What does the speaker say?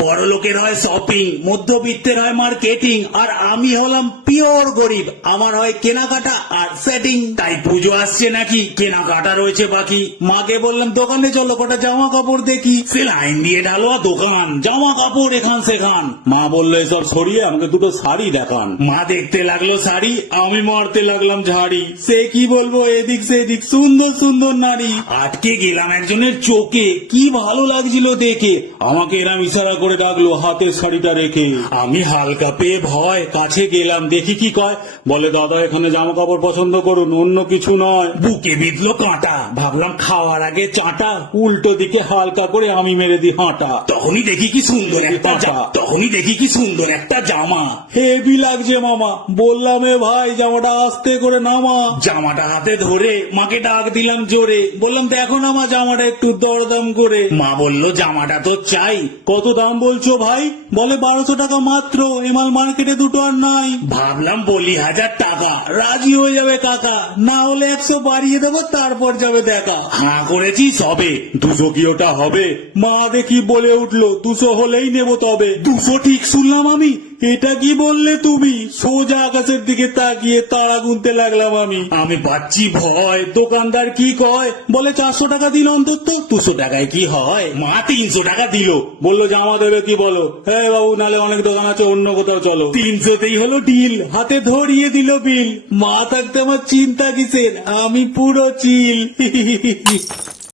বড় লোকের হয় শপিং, মধ্যবিত্তের হয় মার্কেটিং, আর আমি হলাম পিওর গরিব, আমার হয় কেনাকাটা আর সেটিং। তাই পুজো আসছে নাকি, কেনাকাটা রয়েছে বাকি। মাকে বললাম দোকানে চলো কটা জামা কাপড় দেখি। সে লাইন দিয়ে ঢালোয়া দোকান, জামা কাপড় এখান সেখান। মা বললো এসব সরিয়ে আমাকে দুটো শাড়ি দেখান। মা দেখতে লাগলো শাড়ি, আমি মারতে লাগলাম ঝাড়ি। সে কি বলবো, এদিক সেদিক সুন্দর সুন্দর নারী। আটকে গেলাম একজনের চোখে, কি ভালো লাগছিল দেখে। আমাকে এরাম ইশারা করে ডাকলো হাতের শাড়িটা রেখে। আমি হালকা পেয়ে ভয় কাছে গেলাম, দেখি কি কয়। বলে দাদা এখানে জামা কাপড় পছন্দ করুন, অন্য কিছু নয়। বুকে বিঁধলো কাঁটা, ভাবলাম খাওয়ার আগে চাটা। উল্টো দিকে হালকা করে আমি মেরে দিই হাঁটা। তখনই দেখি কি সুন্দর একটা জামা। হেভি লাগছে মামা, বললাম এ ভাই জামাটা আস্তে করে নামা। জামাটা হাতে ধরে মাকে ডাক দিলাম জোরে, বললাম দেখো না মা জামাটা একটু দরদাম করে। মা বললো জামাটা তো চাই। কত দাম বলছো ভাই? বলে 1200 টাকা মাত্র, এমাল মার্কেটে দুটো আর নাই। ভাবলাম বলি 1000 টাকা, রাজি হয়ে যাবে কাকা, না হলে 100 বাড়িয়ে দেবো তারপর যাবে দেখা। হাঁ করেছি সবে, 200 কি ওটা হবে? মা দেখি বলে উঠলো 200 হলেই নেবো তবে। 200 ঠিক শুনলাম আমি? এটা কি বললে তুমি? সোজা আকাশের দিকে তাকিয়ে তারা গুনতে লাগলাম আমি পাচ্ছি ভয়। দোকানদার কি কয়, বলে 400 টাকা দিল অন্তত, 200 টাকায় কি হয়? মা 300 টাকা দিল, বললো জামা দেবে কি বলো? হ্যাঁ বাবু, নালে অনেক দোকান আছে, অন্য কোথাও চলো। 300তেই হলো ডিল, হাতে ধরিয়ে দিল বিল। মা থাকতে আমার চিন্তা কিসের, আমি পুরো চিল।